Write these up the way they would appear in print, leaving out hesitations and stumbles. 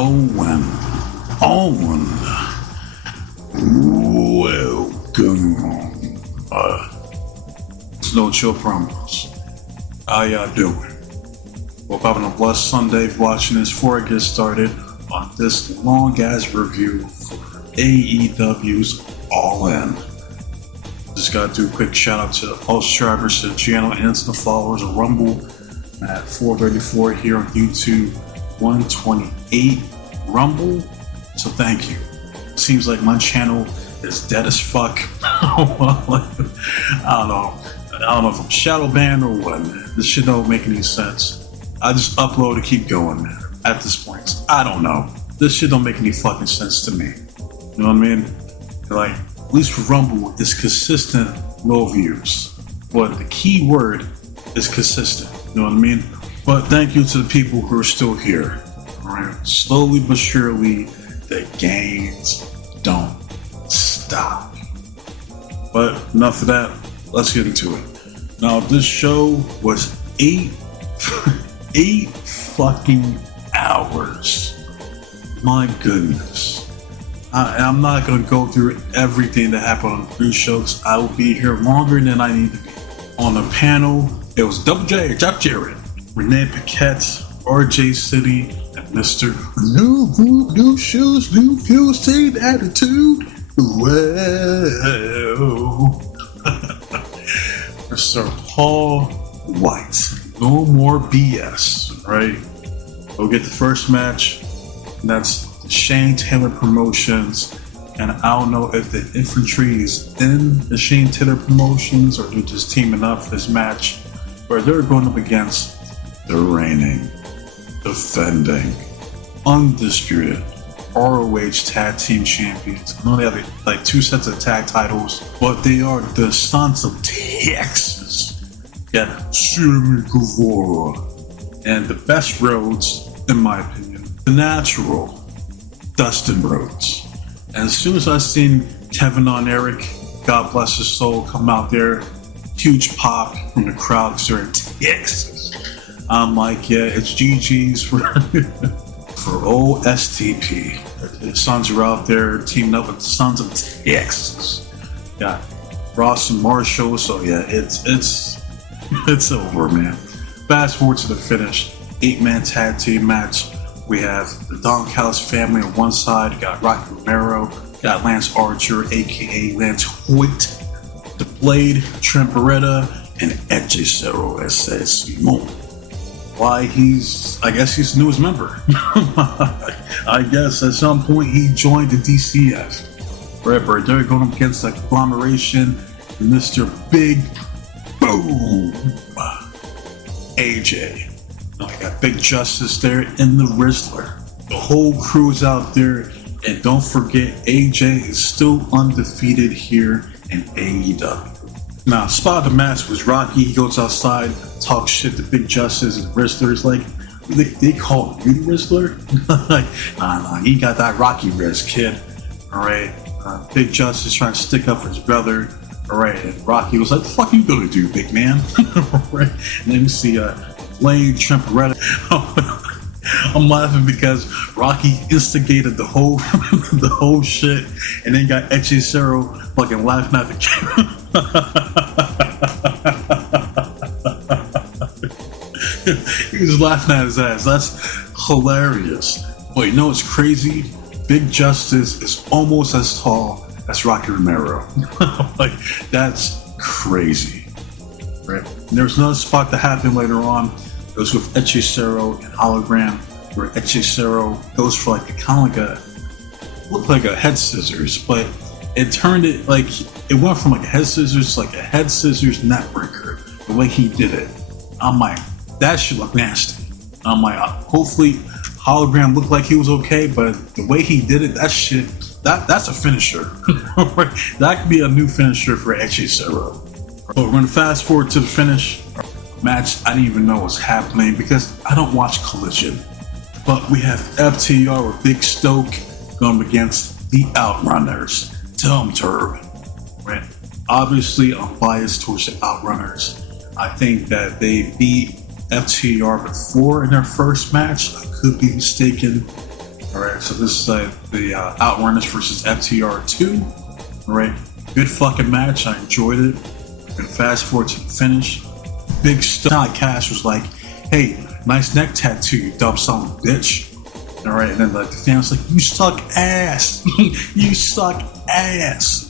going on? Welcome. It's No Chill Promos. How y'all doing? Hope having a blessed Sunday watching this before I get started on this long-ass review for AEW's All In. Just gotta do a quick shout out to all subscribers to the channel and to the followers of Rumble at 434 here on YouTube, 128 Rumble. So thank you. Seems like my channel is dead as fuck. I don't know if I'm shadow banned or what. This shit don't make any sense. I just upload and keep going, man. At this point, I don't know. This shit don't make any fucking sense to me. You know what I mean? Like, at least for Rumble, it's consistent low views. But the key word is consistent. You know what I mean? But thank you to the people who are still here. Alright? Slowly but surely, the gains don't stop. But enough of that. Let's get into it. Now, this show was 8 fucking hours. My goodness. I'm not going to go through everything that happened on the cruise shows. I will be here longer than I need to be. On the panel, it was Double J, Jeff Jarrett, Renee Paquette, RJ City, and Mr. New Group, New Shoes, New Fuel, Same Attitude. Well, Mr. Paul White. No more BS, right? We'll get the first match. And that's Shane Taylor Promotions, and I don't know if the infantry is in the Shane Taylor Promotions or they're just teaming up for this match where they're going up against the reigning, defending, undisputed ROH Tag Team Champions. I know they have like 2 sets of tag titles, but they are the Sons of Texas. Yeah, Jimmy Guevara. And the best roads, in my opinion, the natural Dustin Rhodes. And as soon as I seen Kevin on Eric, God bless his soul, come out there, huge pop from the crowd because they're in Texas. I'm like, yeah, it's GG's for old STP. The Sons are out there teaming up with the Sons of Texas. Yeah, Ross and Marshall. So yeah, it's over, man. Fast forward to the finish. 8-man tag team match. We have the Don Callis family on one side. You got Rocky Romero. You got Lance Archer, aka Lance Hoyt. The Blade, Trent Beretta, and Edge Cerro S.S. Simon. Why I guess he's the newest member. I guess at some point he joined the DCF. Right, but they're going up against the conglomeration, Mr. Big Boom, AJ. I got Big Justice there and the Rizzler. The whole crew's out there, and don't forget AJ is still undefeated here in AEW. Now, spot of the match was Rocky. He goes outside, talks shit to Big Justice and Rizzler's like, they call you the Rizzler? Like, nah, he got that Rocky Riz, kid. Alright, Big Justice trying to stick up for his brother. Alright, and Rocky was like, the fuck you gonna do, big man? Right, and then we see Blade, Trent Beretta. I'm laughing because Rocky instigated the whole shit, and then got Edge Cerro fucking laughing at the camera. He was laughing at his ass. That's hilarious. But you know what's crazy? Big Justice is almost as tall as Rocky Romero. Like, that's crazy. Right? And there's another spot that happened later on. It was with Edge Cerro and Hologram, where Edge Cerro goes for like a kind of looked like a head scissors, but it turned it like it went from like a head scissors to like a head scissors neck breaker. The way he did it, I'm like, that should look nasty. I'm like, hopefully Hologram looked like he was okay, but the way he did it, that shit, that's a finisher. That could be a new finisher for Edge Cerro. But we're gonna fast forward to the finish. Match I didn't even know was happening because I don't watch Collision. But we have FTR with Big Stoke going against the Outrunners. Tom Turb. Right? Obviously, I'm biased towards the Outrunners. I think that they beat FTR before in their first match. I could be mistaken. All right, so this is the Outrunners versus FTR2. All right, good fucking match. I enjoyed it. And fast forward to the finish. Big Johnny Cash was like, "Hey, nice neck tattoo, you dumb son of a bitch." All right, and then like the fans like, "You suck ass, you suck ass."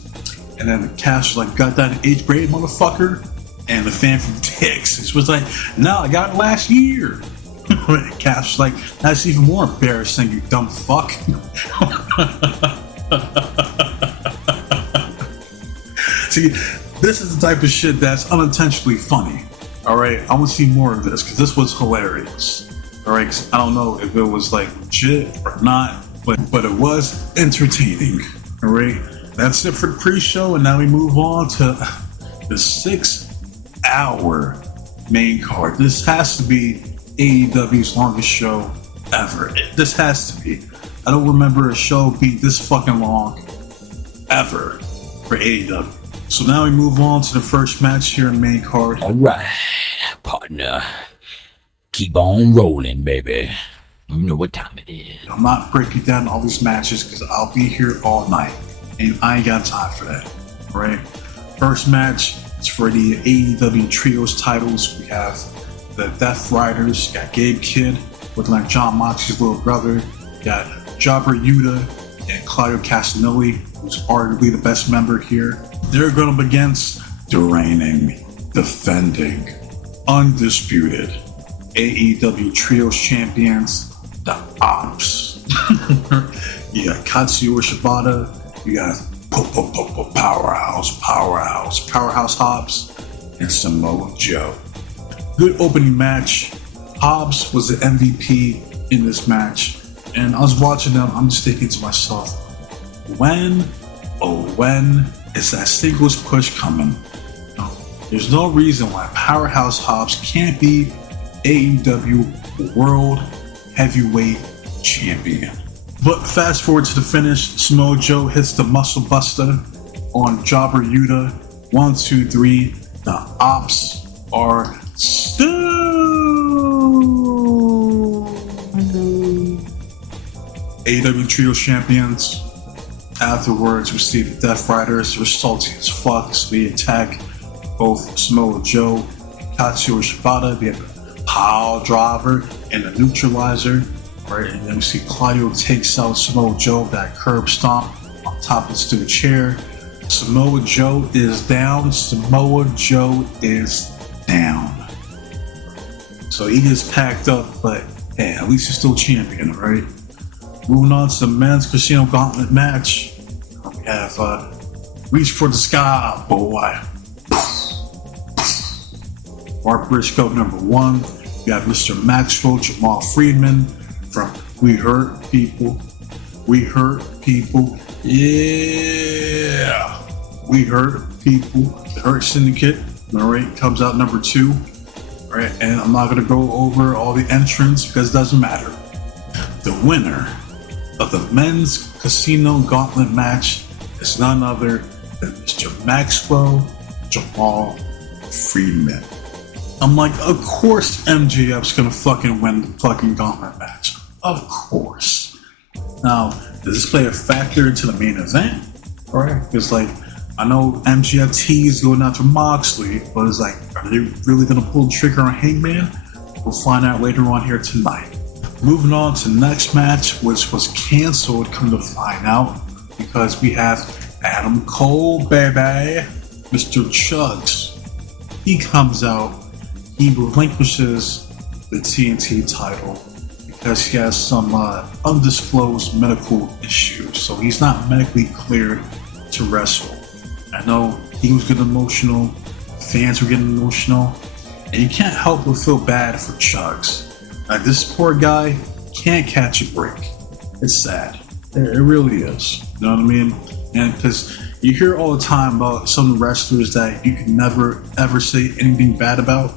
And then Cash was like, "Got that in 8th grade, motherfucker?" And the fan from Texas was like, "No, I got it last year." Cash was like, "That's even more embarrassing, you dumb fuck." See, this is the type of shit that's unintentionally funny. All right, I want to see more of this because this was hilarious. All right, 'cause I don't know if it was like legit or not, but it was entertaining. All right, that's it for the pre-show, and now we move on to the 6-hour main card. This has to be AEW's longest show ever. This has to be. I don't remember a show being this fucking long ever for AEW. So now we move on to the first match here in the main card. All right, partner. Keep on rolling, baby. You know what time it is. I'm not breaking down all these matches because I'll be here all night, and I ain't got time for that. All right. First match is for the AEW Trios titles. We have the Death Riders. You got Gabe Kidd looking like John Moxley's little brother. You got Jobber Yuta and Claudio Castagnoli, who's arguably the best member here. They're going up against the reigning, defending, undisputed AEW Trios champions, the Ops. You got Katsuya Shibata, you got Powerhouse Hobbs, and Samoa Joe. Good opening match. Hobbs was the MVP in this match, and I was watching them. I'm just thinking to myself, when is that singles push coming? No, there's no reason why Powerhouse Hobbs can't be AEW World Heavyweight Champion. But fast forward to the finish, Samoa Joe hits the Muscle Buster on Jobber Yuta. 1, 2, 3. The Ops are still AEW Trio champions. Afterwards, we see the Death Riders. They're salty as fuck, so they attack both Samoa Joe and Katsuya Shibata. They have the Pile Driver and the Neutralizer. Right, and then we see Claudio takes out Samoa Joe, that curb stomp on top of the steel chair. Samoa Joe is down. Samoa Joe is down. So he gets packed up, but hey, at least he's still champion, right? Moving on to the men's Casino Gauntlet match. We have Reach for the Sky, boy. Mark Briscoe, number 1. We have Mr. Maxwell Jamal Friedman from We Hurt People. We Hurt People. Yeah. We Hurt People. The Hurt Syndicate. All right, comes out number 2. All right, and I'm not going to go over all the entrants because it doesn't matter. The winner of the men's Casino Gauntlet match is none other than Mr. Maxwell Jamal Friedman. I'm like, of course MJF's gonna fucking win the fucking gauntlet match. Of course. Now, does this play a factor into the main event? Alright, because like, I know MJF teased going after Moxley, but it's like, are they really gonna pull the trigger on Hangman? We'll find out later on here tonight. Moving on to the next match, which was canceled, come to find out, because we have Adam Cole, baby. Mr. Chugs. He comes out, he relinquishes the TNT title because he has some undisclosed medical issues. So he's not medically cleared to wrestle. I know he was getting emotional, fans were getting emotional, and you can't help but feel bad for Chugs. Like, this poor guy can't catch a break. It's sad. It really is. You know what I mean? And because you hear all the time about some wrestlers that you can never ever say anything bad about.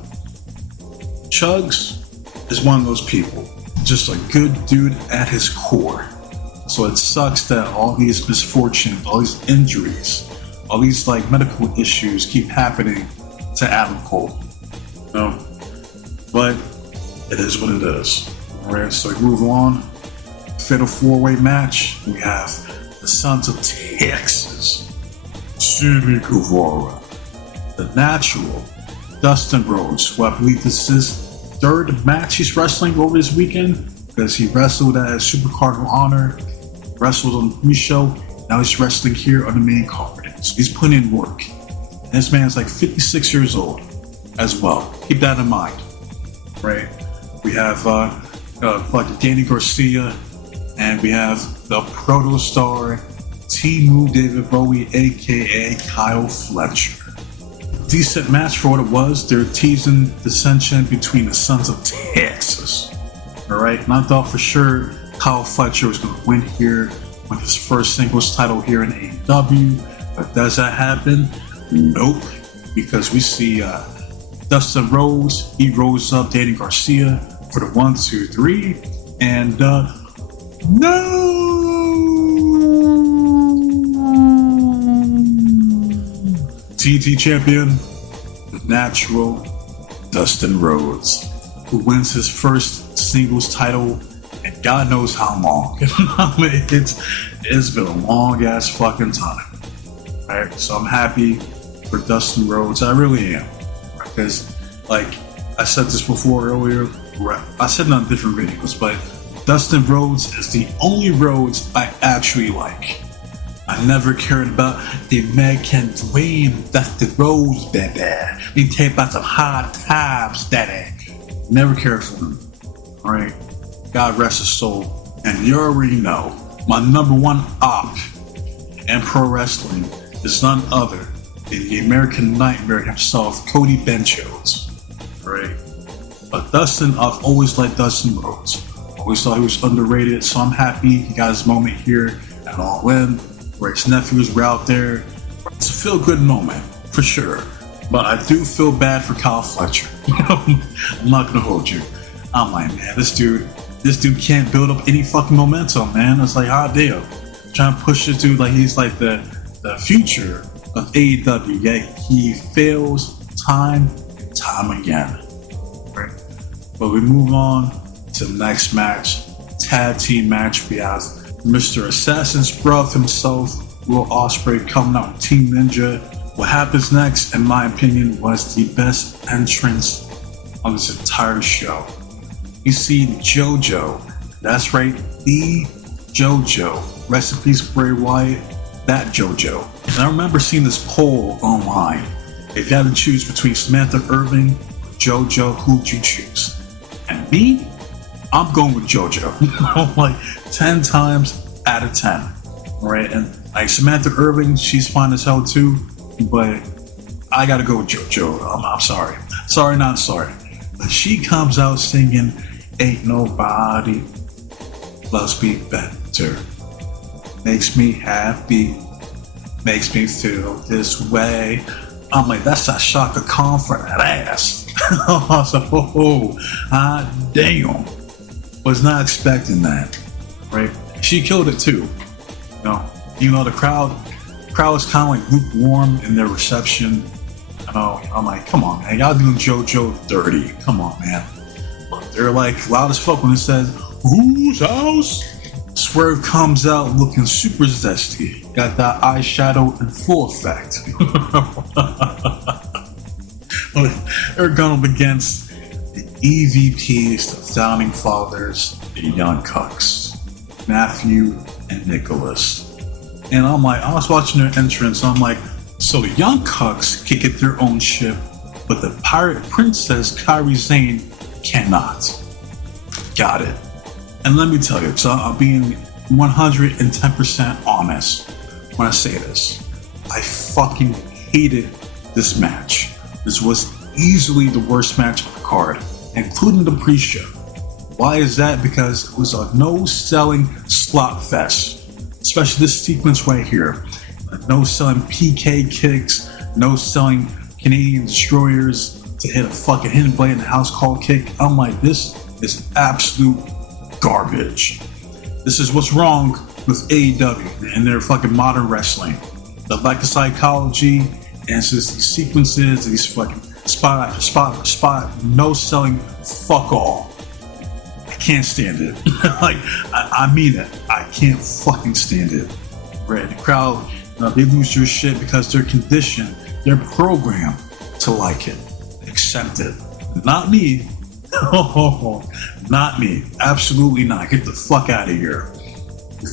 Chugs is one of those people. Just a good dude at his core. So it sucks that all these misfortunes, all these injuries, all these like medical issues keep happening to Adam Cole. You know? But it is what it is. Alright, so we move on. Fatal 4-way match, we have the Sons of Texas, Jimmy Guevara, The Natural, Dustin Rhodes, who I believe this is his third match he's wrestling over this weekend, because he wrestled at Supercard of Honor, wrestled on the pre-show, now he's wrestling here on the main card. So he's putting in work. And this man's like 56 years old as well. Keep that in mind, right? We have Danny Garcia, and we have the proto star T-Move David Bowie, aka Kyle Fletcher. Decent match for what it was. They're teasing dissension between the Sons of Texas. Alright, and I thought for sure Kyle Fletcher was going to win here with his first singles title here in AEW. But does that happen? Nope. Because we see Dustin Rhodes, he rolls up Danny Garcia for the 1, 2, 3, and no! TNT champion, the natural Dustin Rhodes, who wins his first singles title in God knows how long. I mean, it's been a long ass fucking time. Right? So I'm happy for Dustin Rhodes. I really am. Because, like I said this before earlier, I said it on different videos, but Dustin Rhodes is the only Rhodes I actually like. I never cared about the American dream, Dustin Rhodes, baby. We take about some hard times, daddy. Never cared for him. Alright? God rest his soul. And you already know, my number one op in pro wrestling is none other than the American Nightmare himself, Cody Benchos. Right? But Dustin, I've always liked Dustin Rhodes. Always thought he was underrated, so I'm happy he got his moment here at All In, where his nephews were out there. It's a feel-good moment, for sure. But I do feel bad for Kyle Fletcher. I'm not gonna hold you. I'm like, man, this dude can't build up any fucking momentum, man. It's like, ah, damn. Trying to push this dude like he's like the future of AEW, yet he fails time and time again. Right? But we move on to the next match, tag team match. We have Mr. Assassin's Breath himself, Will Ospreay, coming out with Team Ninja. What happens next, in my opinion, was the best entrance on this entire show. You see JoJo, that's right, the JoJo. Rest in peace, Bray Wyatt, that JoJo. And I remember seeing this poll online. If you had to choose between Samantha Irving or JoJo, who'd you choose? And me, I'm going with JoJo. I'm like 10 times out of 10. Right? And like Samantha Irving, she's fine as hell too, but I gotta go with JoJo. I'm sorry. Sorry, not sorry. But she comes out singing, "Ain't Nobody Loves Me Better. Makes me happy. Makes me feel this way." I'm like, that's a Shaka Khan for that ass. I was like, oh, damn. Was not expecting that. Right? She killed it too. You know, the crowd was kind of like lukewarm in their reception. I'm like, come on, man, y'all doing JoJo dirty. Come on, man. But they're like loud as fuck when it says, "Whose house?" Swerve comes out looking super zesty. Got that eyeshadow in full effect. They're going up against the EVPs, the founding fathers, the Young Cucks, Matthew and Nicholas. And I'm like, I was watching their entrance, I'm like, so the Young Cucks can get their own ship, but the Pirate Princess, Kairi Sane, cannot. Got it. And let me tell you, so I'm being 110% honest when I say this. I fucking hated this match. This was easily the worst match on the card, including the pre-show. Why is that? Because it was a no-selling slot fest. Especially this sequence right here. No selling PK kicks, no selling Canadian destroyers to hit a fucking hidden blade in the house call kick. I'm like, this is absolute garbage. This is what's wrong with AEW and their fucking modern wrestling. The lack of psychology and it's just these sequences, these fucking spot, no selling fuck all. I can't stand it. Like, I mean it. I can't fucking stand it. Right? The crowd, they lose their shit because they're conditioned, they're programmed to like it, accept it. Not me. Not me. Absolutely not. Get the fuck out of here.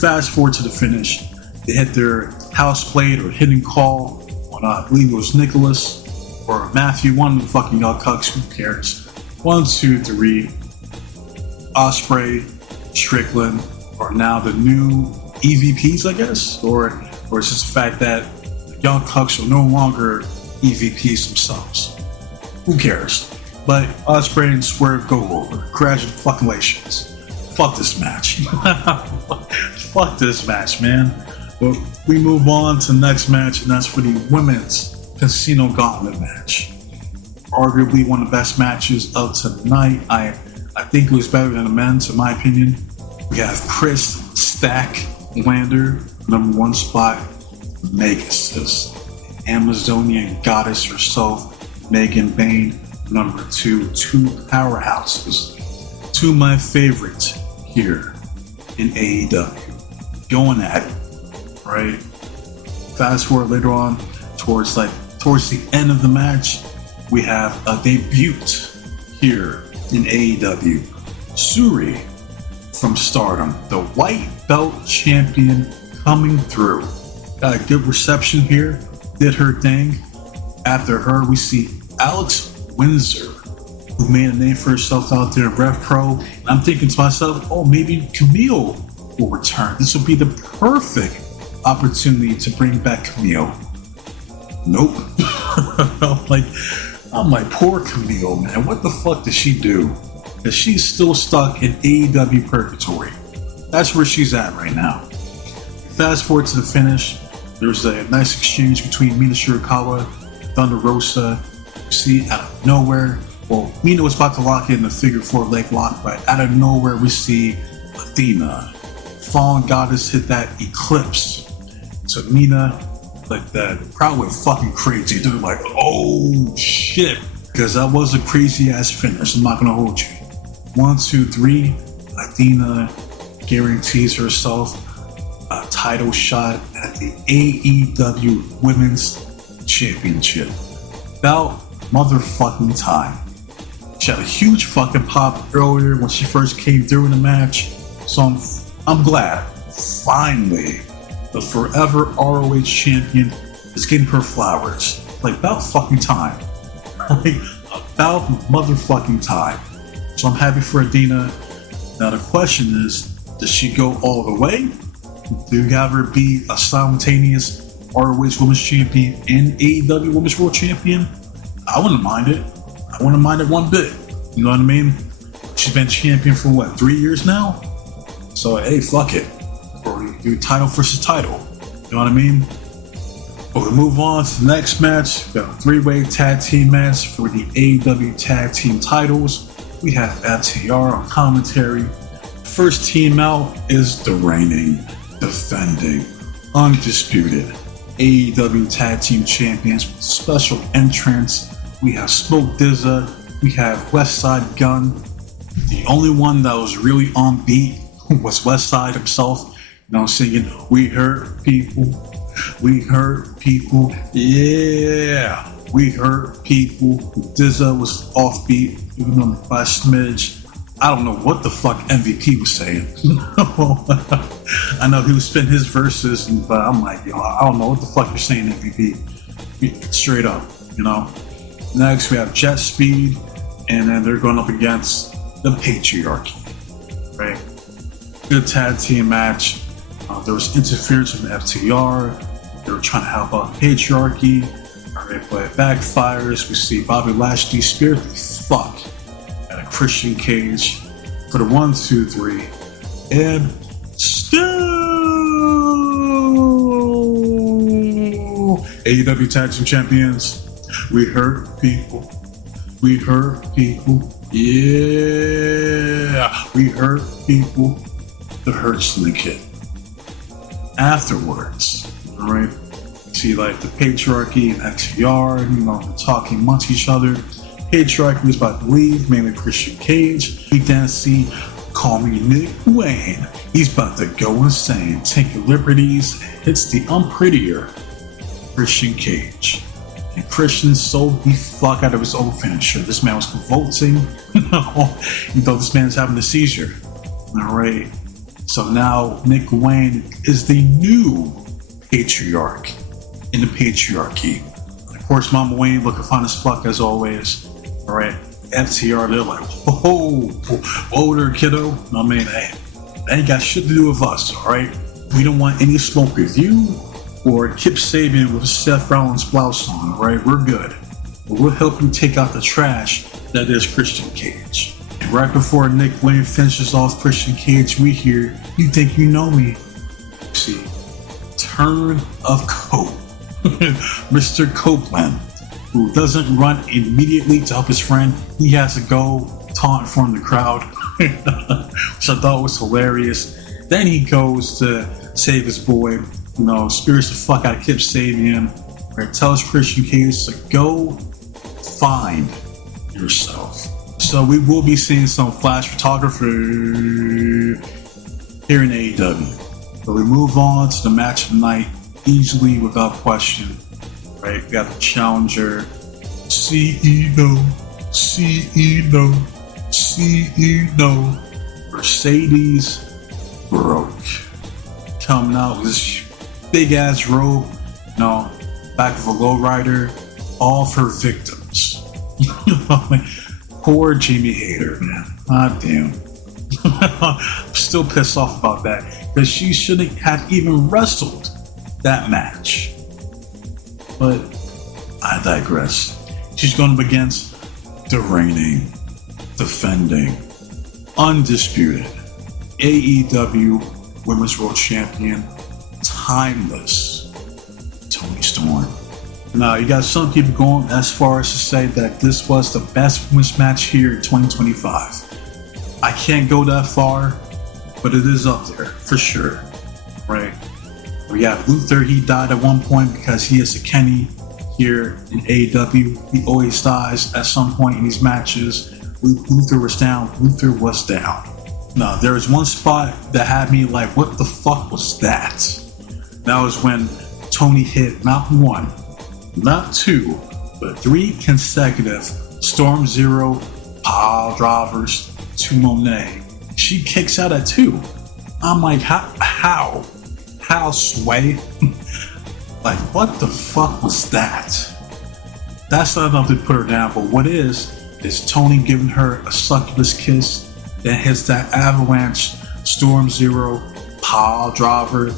Fast forward to the finish. They hit their house plate or hidden call on, I believe it was Nicholas or Matthew, one of the fucking young cucks, who cares? 1, 2, 3. Ospreay, Strickland are now the new EVPs, I guess? Or it's just the fact that young cucks are no longer EVPs themselves. Who cares? But Ospreay and Swerve go over. Congratulations. Fuck this match. Fuck this match, man. But we move on to the next match, and that's for the women's Casino Gauntlet match. Arguably one of the best matches of tonight. I think it was better than the men's, in my opinion. We have Chris Stacklander, number 1 spot. Megasis, Amazonian goddess herself, Megan Bain, number 2. Two powerhouses. Two of my favorites here in AEW. Going at it, right? Fast forward later on, towards the end of the match, we have a debut here in AEW. Suri from Stardom, the white belt champion, coming through. Got a good reception here, did her thing. After her, we see Alex Windsor, who made a name for herself out there in Rev Pro. And I'm thinking to myself, oh, maybe Camille will return. This will be the perfect opportunity to bring back Camille. Nope. I'm like, poor Camille, man. What the fuck did she do? Because she's still stuck in AEW Purgatory. That's where she's at right now. Fast forward to the finish. There's a nice exchange between Mina Shirakawa and Thunder Rosa. You see, out of nowhere, well, Mina was about to lock in the figure 4 leg lock, but out of nowhere, we see Athena. Fallen Goddess hit that eclipse. So Mina, like, that crowd went fucking crazy. They're like, oh shit. Because that was a crazy ass finish. I'm not gonna hold you. 1, 2, 3. Athena guarantees herself a title shot at the AEW Women's Championship. About motherfucking time. She had a huge fucking pop earlier when she first came through in the match. So I'm glad, finally, the forever ROH champion is getting her flowers. Like, about fucking time. Like, about motherfucking time. So I'm happy for Athena. Now the question is, does she go all the way? Do you have her be a simultaneous ROH Women's Champion and AEW Women's World Champion? I wouldn't mind it. I wouldn't mind it one bit. You know what I mean? She's been champion for what, 3 years now? So hey, fuck it. Or you do title versus title. You know what I mean? But we move on to the next match. We got a 3-way tag team match for the AEW tag team titles. We have FTR on commentary. First team out is the reigning, defending, undisputed AEW tag team champions with special entrance. We have Smoke Dizza. We have Westside Gunn. The only one that was really on beat was Westside himself. You know, singing, "We hurt people, we hurt people, yeah, we hurt people." Dizza was offbeat, even though by a smidge. I don't know what the fuck MVP was saying. I know he was spitting his verses, but I'm like, yo, I don't know what the fuck you're saying, MVP. Straight up, you know. Next, we have Jet Speed, and then they're going up against the Patriarchy, right? Good tag team match. There was interference from the FTR. They were trying to help out the Patriarchy. All right, but it backfires. We see Bobby Lashley spear the fuck at a Christian Cage for the 1, 2, 3. And still AEW Tag Team Champions. We hurt people. We hurt people. Yeah. We hurt people. The Hurt Syndicate. Afterwards, alright, see like the Patriarchy and FTR, you know, they're talking amongst each other. Patriarchy was about to leave, mainly Christian Cage. We then see Call me Nick Wayne. He's about to go insane, taking liberties, hits the unprettier Christian Cage. And Christian sold the fuck out of his own finisher. This man was convulsing. You thought this man was having a seizure. Alright. So now Nick Wayne is the new patriarch in the patriarchy. And of course, Mama Wayne looking fine as fuck as always. Alright. FTR, they're like, whoa there, kiddo. I mean, hey, that ain't got shit to do with us, alright? We don't want any smoke with you or Kip Sabian with Seth Rollins' blouse on, alright? We're good. But we'll help you take out the trash that is Christian Cage. And right before Nick Wayne finishes off Christian Cage, we hear, "You think you know me?" See, turn of Cope. Mr. Copeland, who doesn't run immediately to help his friend. He has to go taunt from the crowd, which I thought was hilarious. Then he goes to save his boy, spirits the fuck out of Kip Sabian, or tells Christian Cage to go find yourself. So we will be seeing some flash photography here in AEW. But we move on to the match of the night, easily without question. Right, we got the challenger, CEO, Mercedes Broke, coming out with this big ass robe, back of a lowrider, all for victims. Poor Jamie Hayter, man. God damn. I'm still pissed off about that because she shouldn't have even wrestled that match. But I digress. She's going up against the reigning, defending, undisputed AEW Women's World Champion, timeless Toni Storm. Now, you got some people going as far as to say that this was the best women's match here in 2025. I can't go that far, but it is up there for sure, right? We got Luther. He died at one point because he is a Kenny here in AEW. He always dies at some point in these matches. Luther was down. Luther was down. Now, there was one spot that had me like, what the fuck was that? That was when Toni hit not one, not two, but three consecutive Storm Zero pile drivers to Monet. She kicks out at two. I'm like, how? How, Sway? Like, what the fuck was that? That's not enough to put her down, but what is Toni giving her a succubus kiss that hits that avalanche Storm Zero pile driver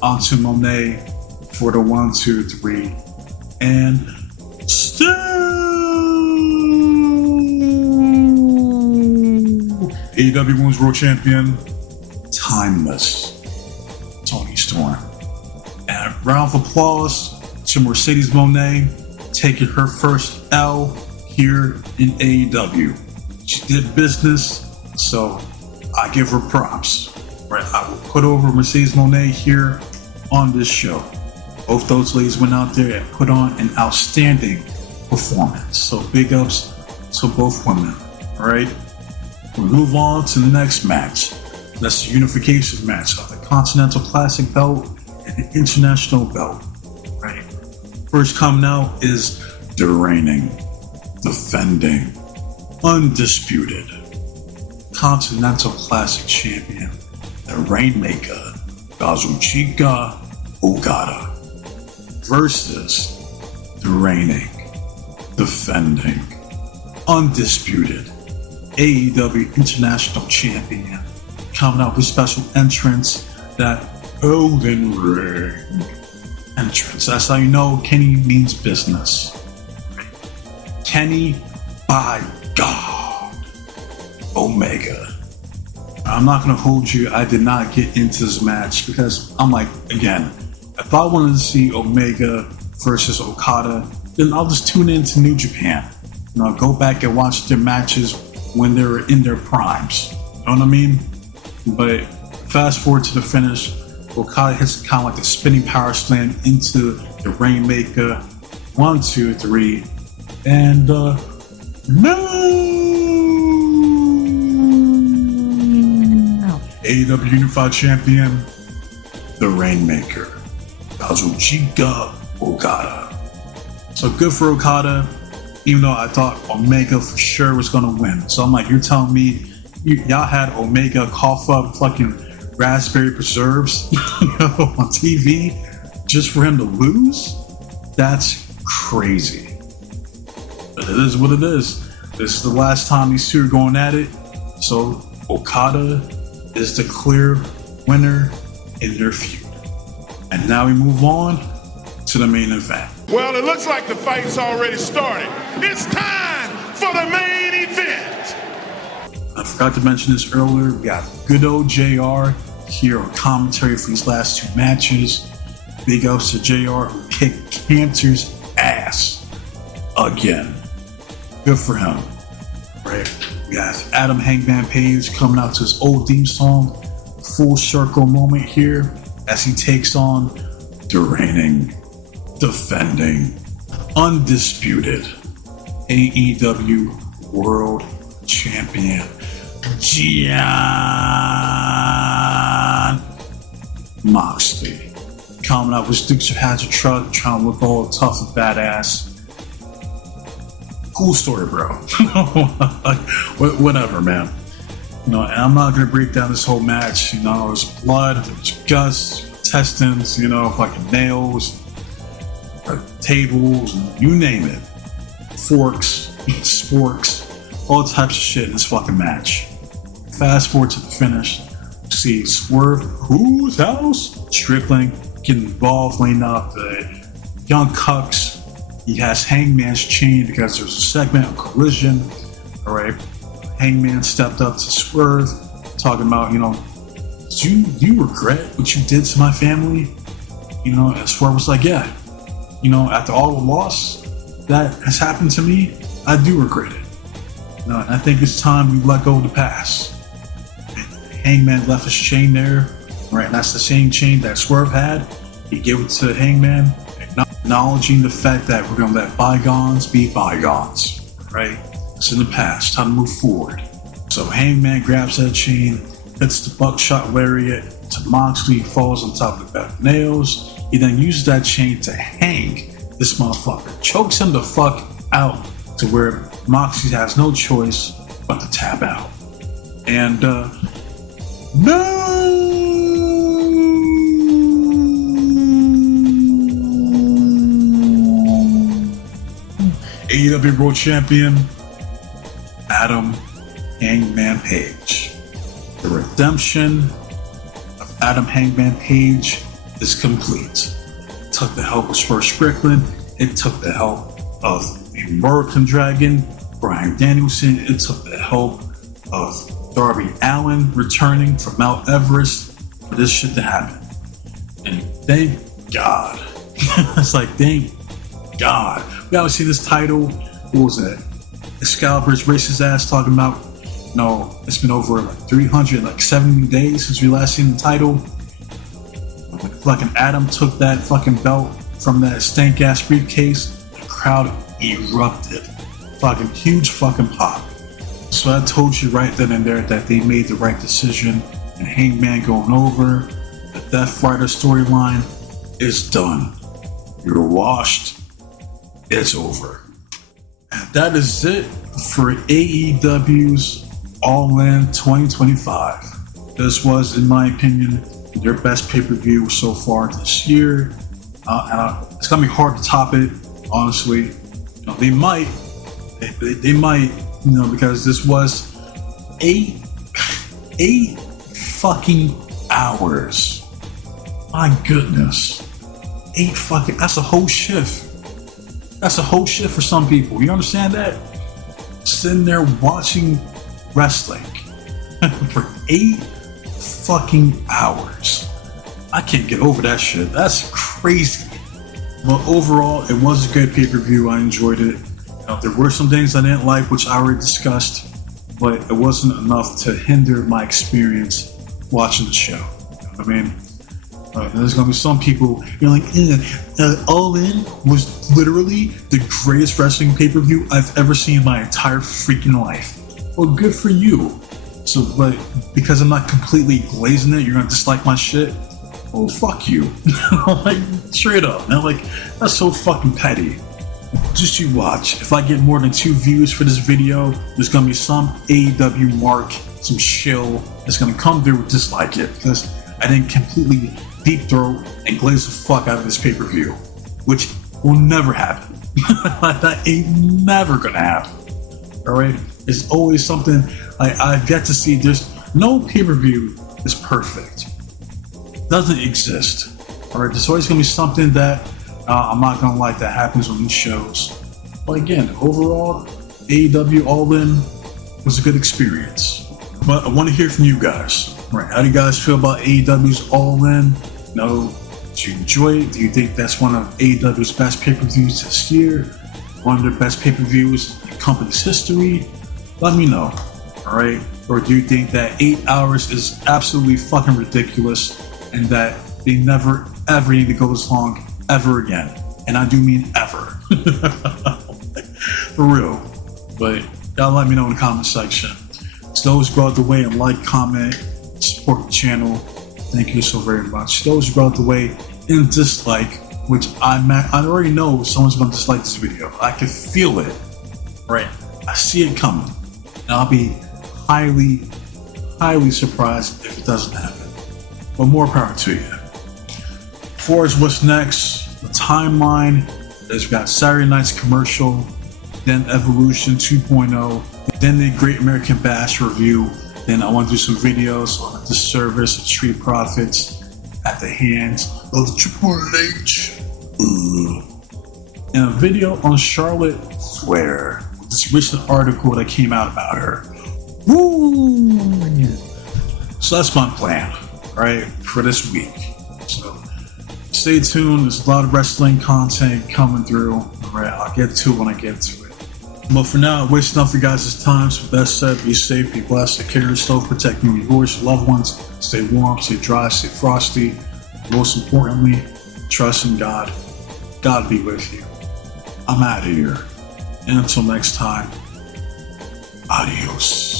onto Monet for the 1, 2, 3, and still AEW Women's World Champion, timeless Toni Storm. And a round of applause to Mercedes Moné taking her first L here in AEW. She did business, so I give her props. Right, I will put over Mercedes Moné here on this show. Both those ladies went out there and put on an outstanding performance. So big ups to both women. All right, we move on to the next match. That's the unification match of the Continental Classic belt and the International belt. Right. First coming out is the reigning, defending, undisputed Continental Classic champion, the Rainmaker, Kazuchika Okada, versus the reigning, defending, undisputed AEW International Champion, coming out with special entrance, that Golden Ring entrance. That's how you know Kenny means business. Kenny, by God, Omega. I'm not going to hold you. I did not get into this match because I'm like, again, if I wanted to see Omega versus Okada, then I'll just tune into New Japan. Go back and watch their matches when they were in their primes. You know what I mean? But fast forward to the finish, Okada hits kind of like a spinning power slam into the Rainmaker. 1, 2, 3, and no! AEW Unified Champion, the Rainmaker, Kazuchika Okada. So good for Okada, even though I thought Omega for sure was gonna win. So I'm like, you're telling me y'all had Omega cough up fucking raspberry preserves on TV just for him to lose? That's crazy. But it is what it is. This is the last time these two are going at it. So Okada is the clear winner in their feud. And now we move on to the main event. Well, it looks like the fight's already started. It's time for the main event. I forgot to mention this earlier. We got good old JR here on commentary for these last two matches. Big ups to JR who kicked Cancer's ass again. Good for him. Right? We have Adam Hangman Page coming out to his old theme song. Full circle moment here as he takes on the reigning, defending, undisputed AEW World Champion Jon Moxley. Coming out with Dukes of Hazzard truck, trying to look all tough and badass. Cool story, bro. Whatever, man. You know, and I'm not gonna break down this whole match. You know, there was blood, there was guts, intestines, you know, fucking nails, tables, you name it. Forks, sporks, all types of shit in this fucking match. Fast forward to the finish. See Swerve, whose house? Strickland getting involved, laying out the Young Cucks. He has Hangman's chain because there's a segment of collision. All right. Hangman stepped up to Swerve, talking about, you know, do you regret what you did to my family? You know, and Swerve was like, yeah. You know, after all the loss that has happened to me, I do regret it. You know, and I think it's time we let go of the past. And Hangman left his chain there, right? And that's the same chain that Swerve had. He gave it to Hangman, acknowledging the fact that we're going to let bygones be bygones, right? It's in the past, time to move forward. So Hangman grabs that chain, hits the buckshot lariat to Moxley, falls on top of the bed of nails. He then uses that chain to hang this motherfucker, chokes him the fuck out to where Moxley has no choice but to tap out. And, no! AEW World Champion Adam Hangman Page. The redemption of Adam Hangman Page is complete. It took the help of Strickland. It took the help of the American Dragon, Bryan Danielson. It took the help of Darby Allin returning from Mount Everest for this shit to happen. And thank God. It's like, thank God. We always see this title. What was that? Excalibur's racist ass talking about, no, it's been over like 370 days since we last seen the title. When fucking Adam took that fucking belt from that stank ass briefcase, the crowd erupted. Fucking huge fucking pop. So I told you right then and there that they made the right decision, and Hangman going over, the Death Rider storyline is done. You're washed. It's over. And that is it for AEW's All In 2025. This was, in my opinion, their best pay-per-view so far this year. It's gonna be hard to top it, honestly. You know, they might, you know, because this was eight fucking hours. My goodness, that's a whole shift. That's a whole shift for some people. You understand that? Sitting there watching wrestling for 8 fucking hours. I can't get over that shit. That's crazy. But overall, it was a good pay-per-view. I enjoyed it. There were some things I didn't like, which I already discussed, but it wasn't enough to hinder my experience watching the show. You know what I mean? There's gonna be some people, you're like, All In was literally the greatest wrestling pay-per-view I've ever seen in my entire freaking life. Well, good for you. So, but because I'm not completely glazing it, you're gonna dislike my shit? Well, fuck you. Like, straight up, man. Like, that's so fucking petty. Just you watch. If I get more than 2 views for this video, there's gonna be some AEW mark, some shill that's gonna come through and dislike it because I didn't completely deep throat and glaze the fuck out of this pay-per-view, which will never happen. That ain't never gonna happen. Alright? It's always something I've yet to see. There's no pay-per-view is perfect. Doesn't exist. Alright, there's always gonna be something that I'm not gonna like that happens on these shows. But again, overall, AEW All In was a good experience. But I want to hear from you guys. Right? How do you guys feel about AEW's All In? Do you enjoy it? Do you think that's one of AEW's best pay-per-views this year? One of their best pay-per-views in the company's history? Let me know. Alright? Or do you think that 8 hours is absolutely fucking ridiculous and that they never ever need to go this long ever again? And I do mean ever. For real. But y'all let me know in the comment section. So those go out the way and like, comment, support the channel. Thank you so very much. Those go out the way and dislike, which I already know someone's going to dislike this video. I can feel it. Right? I see it coming. And I'll be highly, highly surprised if it doesn't happen. But more power to you. For us, what's next? The timeline. We've got Saturday night's commercial, then Evolution 2.0, then the Great American Bash review. Then I want to do some videos on the service of street profits at the hands of Triple H. And a video on Charlotte Flair, this recent article that came out about her. Woo! So that's my plan, right, for this week. So stay tuned. There's a lot of wrestling content coming through. Right, I'll get to it when I get to it. But for now, wasting off your guys' time. So that said, be safe, be blessed, take care of yourself, protect you, yours, your loved ones. Stay warm, stay dry, stay frosty. Most importantly, trust in God. God be with you. I'm out of here. And until next time, adios.